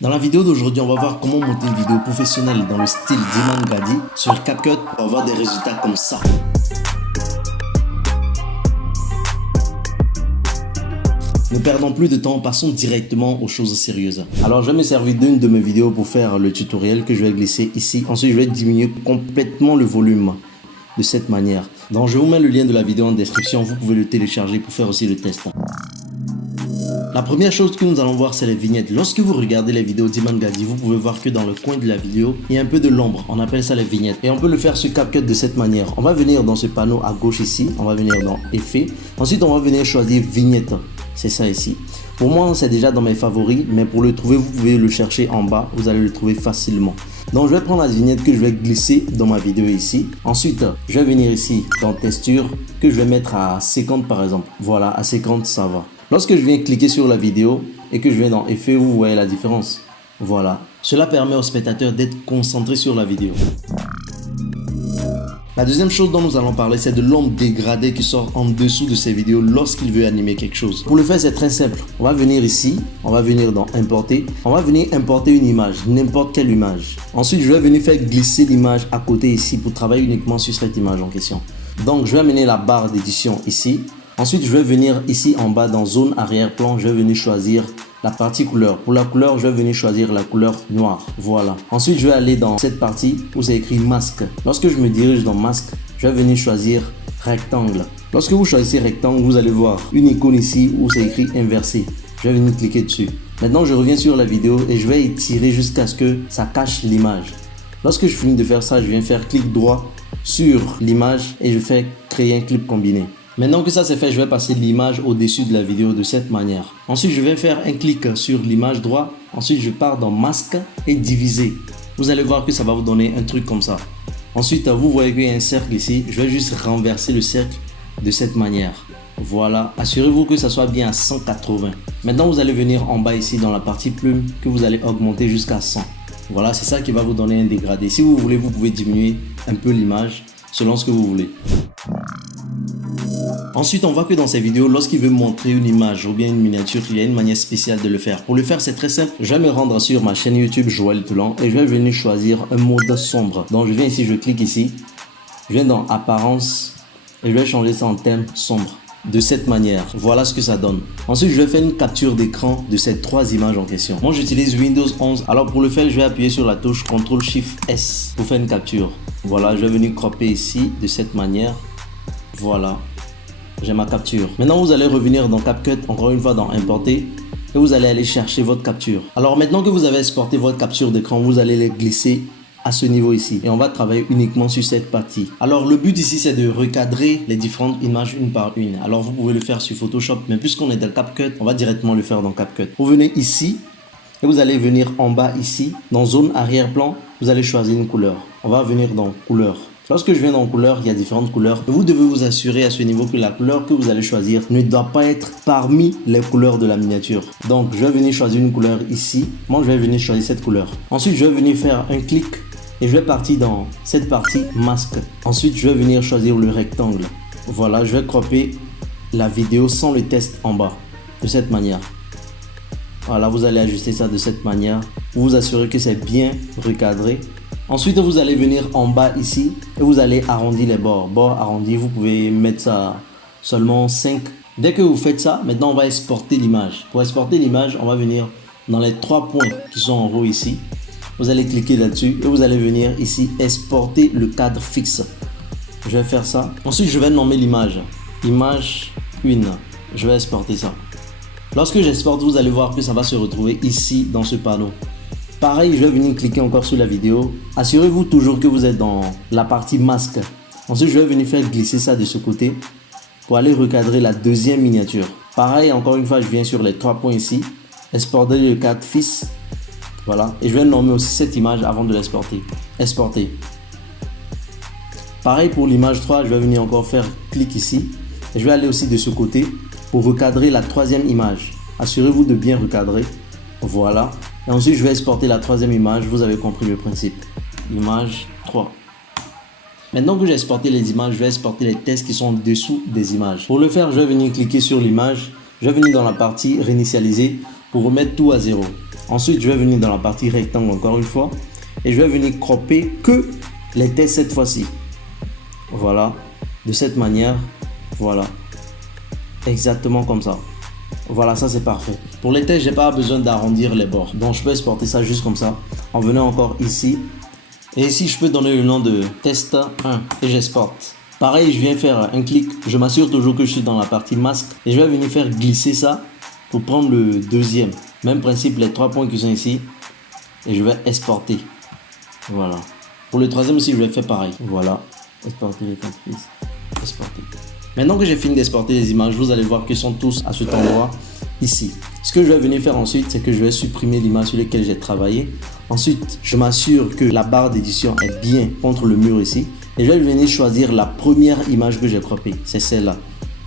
Dans la vidéo d'aujourd'hui, on va voir comment monter une vidéo professionnelle dans le style d'Imane Gadi sur CapCut pour avoir des résultats comme ça. Ne perdons plus de temps, passons directement aux choses sérieuses. Alors je vais me servir d'une de mes vidéos pour faire le tutoriel que je vais glisser ici. Ensuite, je vais diminuer complètement le volume de cette manière. Donc je vous mets le lien de la vidéo en description, vous pouvez le télécharger pour faire aussi le test. La première chose que nous allons voir, c'est les vignettes. Lorsque vous regardez les vidéos d'Imane Gadi, vous pouvez voir que dans le coin de la vidéo, il y a un peu de l'ombre. On appelle ça les vignettes. Et on peut le faire sur CapCut de cette manière. On va venir dans ce panneau à gauche ici. On va venir dans Effets. Ensuite, on va venir choisir Vignette. C'est ça ici. Pour moi, c'est déjà dans mes favoris. Mais pour le trouver, vous pouvez le chercher en bas. Vous allez le trouver facilement. Donc, je vais prendre la vignette que je vais glisser dans ma vidéo ici. Ensuite, je vais venir ici dans Texture que je vais mettre à 50 par exemple. Voilà, à 50, ça va. Lorsque je viens cliquer sur la vidéo et que je viens dans Effets, vous voyez la différence. Voilà. Cela permet au spectateur d'être concentré sur la vidéo. La deuxième chose dont nous allons parler, c'est de l'ombre dégradée qui sort en dessous de ces vidéos lorsqu'il veut animer quelque chose. Pour le faire, c'est très simple. On va venir ici, on va venir dans Importer. On va venir importer une image, n'importe quelle image. Ensuite, je vais venir faire glisser l'image à côté ici pour travailler uniquement sur cette image en question. Donc, je vais amener la barre d'édition ici. Ensuite, je vais venir ici en bas dans zone arrière-plan, je vais venir choisir la partie couleur. Pour la couleur, je vais venir choisir la couleur noire. Voilà. Ensuite, je vais aller dans cette partie où c'est écrit masque. Lorsque je me dirige dans masque, je vais venir choisir rectangle. Lorsque vous choisissez rectangle, vous allez voir une icône ici où c'est écrit inversé. Je vais venir cliquer dessus. Maintenant, je reviens sur la vidéo et je vais étirer jusqu'à ce que ça cache l'image. Lorsque je finis de faire ça, je viens faire clic droit sur l'image et je fais créer un clip combiné. Maintenant que ça c'est fait, je vais passer l'image au-dessus de la vidéo de cette manière. Ensuite, je vais faire un clic sur l'image droite. Ensuite, je pars dans masque et diviser. Vous allez voir que ça va vous donner un truc comme ça. Ensuite, vous voyez qu'il y a un cercle ici. Je vais juste renverser le cercle de cette manière. Voilà. Assurez-vous que ça soit bien à 180. Maintenant, vous allez venir en bas ici dans la partie plume que vous allez augmenter jusqu'à 100. Voilà, c'est ça qui va vous donner un dégradé. Si vous voulez, vous pouvez diminuer un peu l'image selon ce que vous voulez. Ensuite, on voit que dans ces vidéos, lorsqu'il veut montrer une image ou bien une miniature, il y a une manière spéciale de le faire. Pour le faire, c'est très simple. Je vais me rendre sur ma chaîne YouTube Joël Toulan et je vais venir choisir un mode sombre. Donc, je viens ici, je clique ici. Je viens dans Apparence et je vais changer ça en thème sombre. De cette manière, voilà ce que ça donne. Ensuite, je vais faire une capture d'écran de ces trois images en question. Moi, j'utilise Windows 11. Alors, pour le faire, je vais appuyer sur la touche CTRL-SHIFT-S pour faire une capture. Voilà, je vais venir cropper ici de cette manière. Voilà. J'ai ma capture. Maintenant, vous allez revenir dans CapCut, encore une fois dans Importer, et vous allez aller chercher votre capture. Alors maintenant que vous avez exporté votre capture d'écran, vous allez les glisser à ce niveau ici. Et on va travailler uniquement sur cette partie. Alors le but ici, c'est de recadrer les différentes images une par une. Alors vous pouvez le faire sur Photoshop, mais puisqu'on est dans CapCut, on va directement le faire dans CapCut. Vous venez ici, et vous allez venir en bas ici, dans zone arrière-plan, vous allez choisir une couleur. On va venir dans couleur. Lorsque je viens dans couleur, il y a différentes couleurs. Vous devez vous assurer à ce niveau que la couleur que vous allez choisir ne doit pas être parmi les couleurs de la miniature. Donc, je vais venir choisir une couleur ici. Moi, je vais venir choisir cette couleur. Ensuite, je vais venir faire un clic et je vais partir dans cette partie masque. Ensuite, je vais venir choisir le rectangle. Voilà, je vais cropper la vidéo sans le test en bas, de cette manière. Voilà, vous allez ajuster ça de cette manière. Vous vous assurez que c'est bien recadré. Ensuite, vous allez venir en bas ici et vous allez arrondir les bords. Bords arrondis, vous pouvez mettre ça seulement 5. Dès que vous faites ça, maintenant on va exporter l'image. Pour exporter l'image, on va venir dans les 3 points qui sont en haut ici. Vous allez cliquer là-dessus et vous allez venir ici exporter le cadre fixe. Je vais faire ça. Ensuite, je vais nommer l'image. Image 1. Je vais exporter ça. Lorsque j'exporte, vous allez voir que ça va se retrouver ici dans ce panneau. Pareil, je vais venir cliquer encore sur la vidéo. Assurez-vous toujours que vous êtes dans la partie masque. Ensuite, je vais venir faire glisser ça de ce côté pour aller recadrer la deuxième miniature. Pareil, encore une fois, je viens sur les 3 points ici. Exporter le cadre fixe. Voilà. Et je vais nommer aussi cette image avant de l'exporter. Exporter. Pareil pour l'image 3, je vais venir encore faire clic ici. Et je vais aller aussi de ce côté pour recadrer la troisième image. Assurez-vous de bien recadrer. Voilà. Et ensuite, je vais exporter la troisième image. Vous avez compris le principe. Image 3. Maintenant que j'ai exporté les images, je vais exporter les textes qui sont en dessous des images. Pour le faire, je vais venir cliquer sur l'image. Je vais venir dans la partie réinitialiser pour remettre tout à 0. Ensuite, je vais venir dans la partie rectangle encore une fois. Et je vais venir cropper que les tests cette fois-ci. Voilà. De cette manière. Voilà. Exactement comme ça. Voilà, ça c'est parfait. Pour les tests, j'ai pas besoin d'arrondir les bords. Donc je peux exporter ça juste comme ça. En venant encore ici. Et ici, je peux donner le nom de test 1 et j'exporte. Pareil, je viens faire un clic. Je m'assure toujours que je suis dans la partie masque. Et je vais venir faire glisser ça pour prendre le deuxième. Même principe, les 3 points qui sont ici. Et je vais exporter. Voilà. Pour le troisième aussi, je vais faire pareil. Voilà. Exporter les caprices. Exporter. Maintenant que j'ai fini d'exporter les images, vous allez voir qu'ils sont tous à cet endroit ici. Ce que je vais venir faire ensuite, c'est que je vais supprimer l'image sur laquelle j'ai travaillé. Ensuite, je m'assure que la barre d'édition est bien contre le mur ici. Et je vais venir choisir la première image que j'ai croppée. C'est celle-là.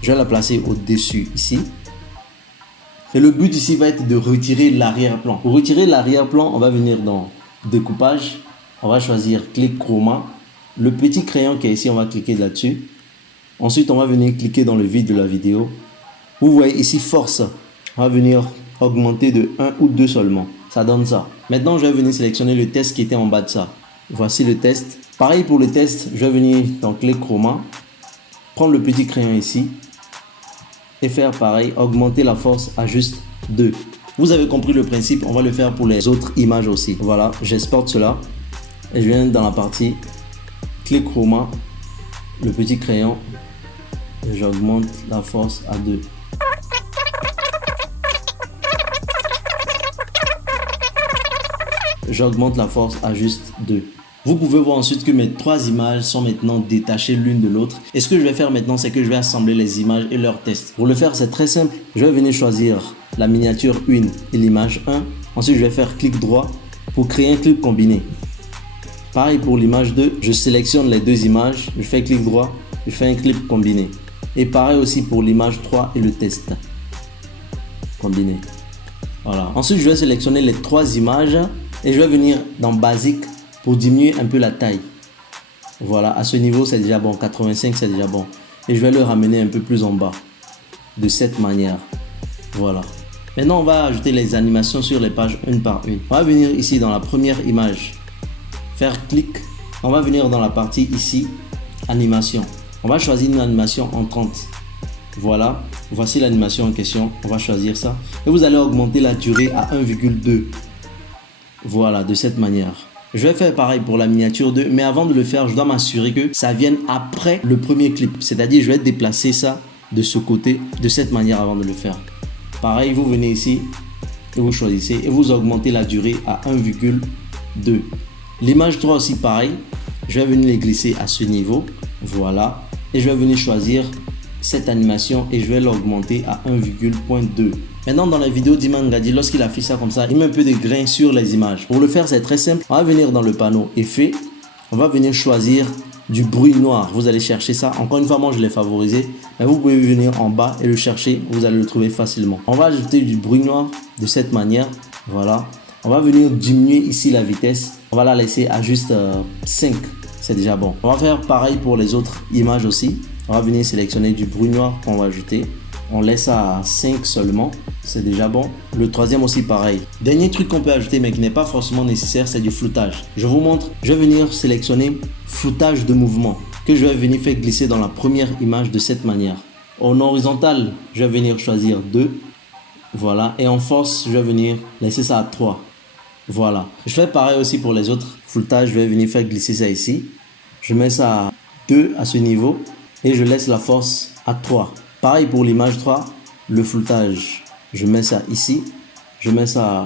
Je vais la placer au-dessus ici. Et le but ici va être de retirer l'arrière-plan. Pour retirer l'arrière-plan, on va venir dans découpage. On va choisir clé chroma. Le petit crayon qui est ici, on va cliquer là-dessus. Ensuite, on va venir cliquer dans le vide de la vidéo. Vous voyez ici force. On va venir augmenter de 1 ou 2 seulement. Ça donne ça. Maintenant, je vais venir sélectionner le test qui était en bas de ça. Voici le test. Pareil pour le test, je vais venir dans clé chroma. Prendre le petit crayon ici. Et faire pareil, augmenter la force à juste 2. Vous avez compris le principe, on va le faire pour les autres images aussi. Voilà, j'exporte cela. Et je viens dans la partie clé chroma. Le petit crayon. Et j'augmente la force à 2. J'augmente la force à juste 2. Vous pouvez voir ensuite que mes 3 images sont maintenant détachées l'une de l'autre. Et ce que je vais faire maintenant, c'est que je vais assembler les images et leurs tests. Pour le faire, c'est très simple. Je vais venir choisir la miniature 1 et l'image 1. Ensuite, je vais faire clic droit pour créer un clip combiné. Pareil pour l'image 2, je sélectionne les 2 images, je fais clic droit, je fais un clip combiné. Et pareil aussi pour l'image 3 et le test. Combiné. Voilà. Ensuite, je vais sélectionner les 3 images et je vais venir dans basique pour diminuer un peu la taille. Voilà, à ce niveau, c'est déjà bon. 85, c'est déjà bon. Et je vais le ramener un peu plus en bas. De cette manière. Voilà. Maintenant, on va ajouter les animations sur les pages une par une. On va venir ici dans la première image. Faire clic. On va venir dans la partie ici. Animation. On va choisir une animation en 30. Voilà. Voici l'animation en question. On va choisir ça. Et vous allez augmenter la durée à 1,2. Voilà, de cette manière. Je vais faire pareil pour la miniature 2, mais avant de le faire, je dois m'assurer que ça vienne après le premier clip. C'est-à-dire, je vais déplacer ça de ce côté, de cette manière avant de le faire. Pareil, vous venez ici et vous choisissez et vous augmentez la durée à 1,2. L'image 3 aussi pareil. Je vais venir les glisser à ce niveau. Voilà. Et je vais venir choisir cette animation et je vais l'augmenter à 1,2. Maintenant, dans la vidéo d'Imane Gadi, lorsqu'il a fait ça comme ça, il met un peu de grain sur les images. Pour le faire, c'est très simple. On va venir dans le panneau Effets. On va venir choisir du bruit noir. Vous allez chercher ça. Encore une fois, moi, je l'ai favorisé. Mais vous pouvez venir en bas et le chercher. Vous allez le trouver facilement. On va ajouter du bruit noir de cette manière. Voilà. On va venir diminuer ici la vitesse. On va la laisser à juste 5. C'est déjà bon. On va faire pareil pour les autres images aussi. On va venir sélectionner du bruit noir qu'on va ajouter. On laisse ça à 5 seulement. C'est déjà bon. Le troisième aussi pareil. Dernier truc qu'on peut ajouter mais qui n'est pas forcément nécessaire, c'est du floutage. Je vous montre. Je vais venir sélectionner floutage de mouvement que je vais venir faire glisser dans la première image de cette manière. En horizontal, je vais venir choisir 2. Voilà. Et en force, je vais venir laisser ça à 3. Voilà. Je fais pareil aussi pour les autres floutages. Je vais venir faire glisser ça ici. Je mets ça à 2 à ce niveau. Et je laisse la force à 3. Pareil pour l'image 3. Le floutage. Je mets ça ici. Je mets ça à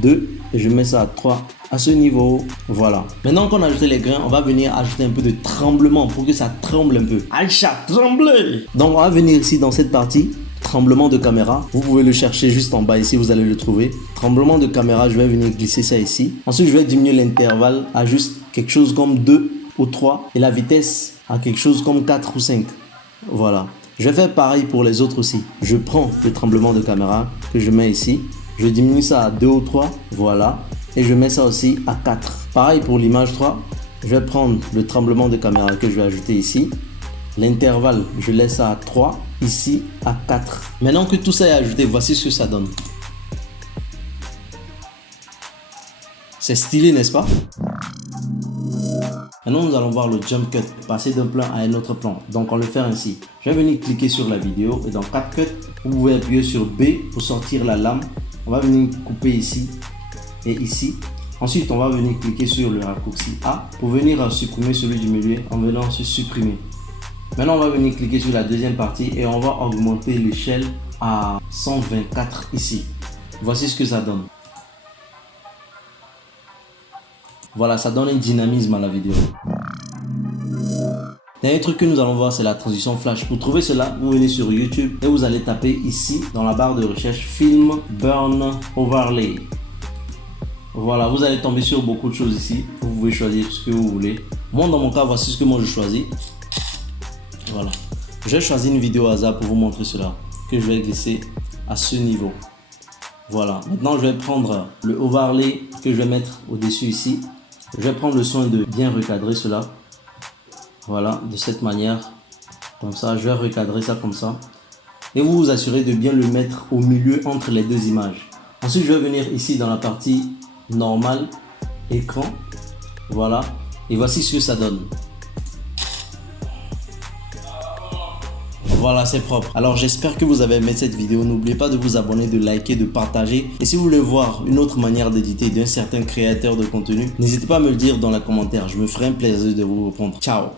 2. Et je mets ça à 3 à ce niveau. Voilà. Maintenant qu'on a ajouté les grains, on va venir ajouter un peu de tremblement pour que ça tremble un peu. Aïcha, tremblez! Donc on va venir ici dans cette partie. Tremblement de caméra. Vous pouvez le chercher juste en bas ici. Vous allez le trouver. Tremblement de caméra. Je vais venir glisser ça ici. Ensuite, je vais diminuer l'intervalle à juste quelque chose comme 2 ou 3. Et la vitesse à quelque chose comme 4 ou 5. Voilà. Je vais faire pareil pour les autres aussi. Je prends le tremblement de caméra que je mets ici. Je diminue ça à 2 ou 3. Voilà. Et je mets ça aussi à 4. Pareil pour l'image 3. Je vais prendre le tremblement de caméra que je vais ajouter ici. L'intervalle, je laisse ça à 3. Ici à 4. Maintenant que tout ça est ajouté, voici ce que ça donne. C'est stylé, n'est-ce pas? Maintenant, nous allons voir le jump cut, passer d'un plan à un autre plan. Donc, on le fait ainsi. Je vais venir cliquer sur la vidéo et dans CapCut, vous pouvez appuyer sur B pour sortir la lame. On va venir couper ici et ici. Ensuite, on va venir cliquer sur le raccourci A pour venir supprimer celui du milieu en venant sur supprimer. Maintenant, on va venir cliquer sur la deuxième partie et on va augmenter l'échelle à 124 ici. Voici ce que ça donne. Voilà, ça donne un dynamisme à la vidéo. Dernier truc que nous allons voir, c'est la transition flash. Pour trouver cela, vous venez sur YouTube et vous allez taper ici dans la barre de recherche Film Burn Overlay. Voilà, vous allez tomber sur beaucoup de choses ici. Vous pouvez choisir ce que vous voulez. Moi, dans mon cas, voici ce que moi je choisis. Voilà. Je vais choisir une vidéo hasard pour vous montrer cela, que je vais glisser à ce niveau. Voilà. Maintenant, je vais prendre le overlay que je vais mettre au-dessus ici. Je vais prendre le soin de bien recadrer cela. Voilà, de cette manière. Comme ça, je vais recadrer ça comme ça. Et vous vous assurez de bien le mettre au milieu entre les deux images. Ensuite, je vais venir ici dans la partie normale, écran. Voilà. Et voici ce que ça donne. Voilà, c'est propre. Alors j'espère que vous avez aimé cette vidéo. N'oubliez pas de vous abonner, de liker, de partager. Et si vous voulez voir une autre manière d'éditer d'un certain créateur de contenu, n'hésitez pas à me le dire dans les commentaires. Je me ferai un plaisir de vous répondre. Ciao.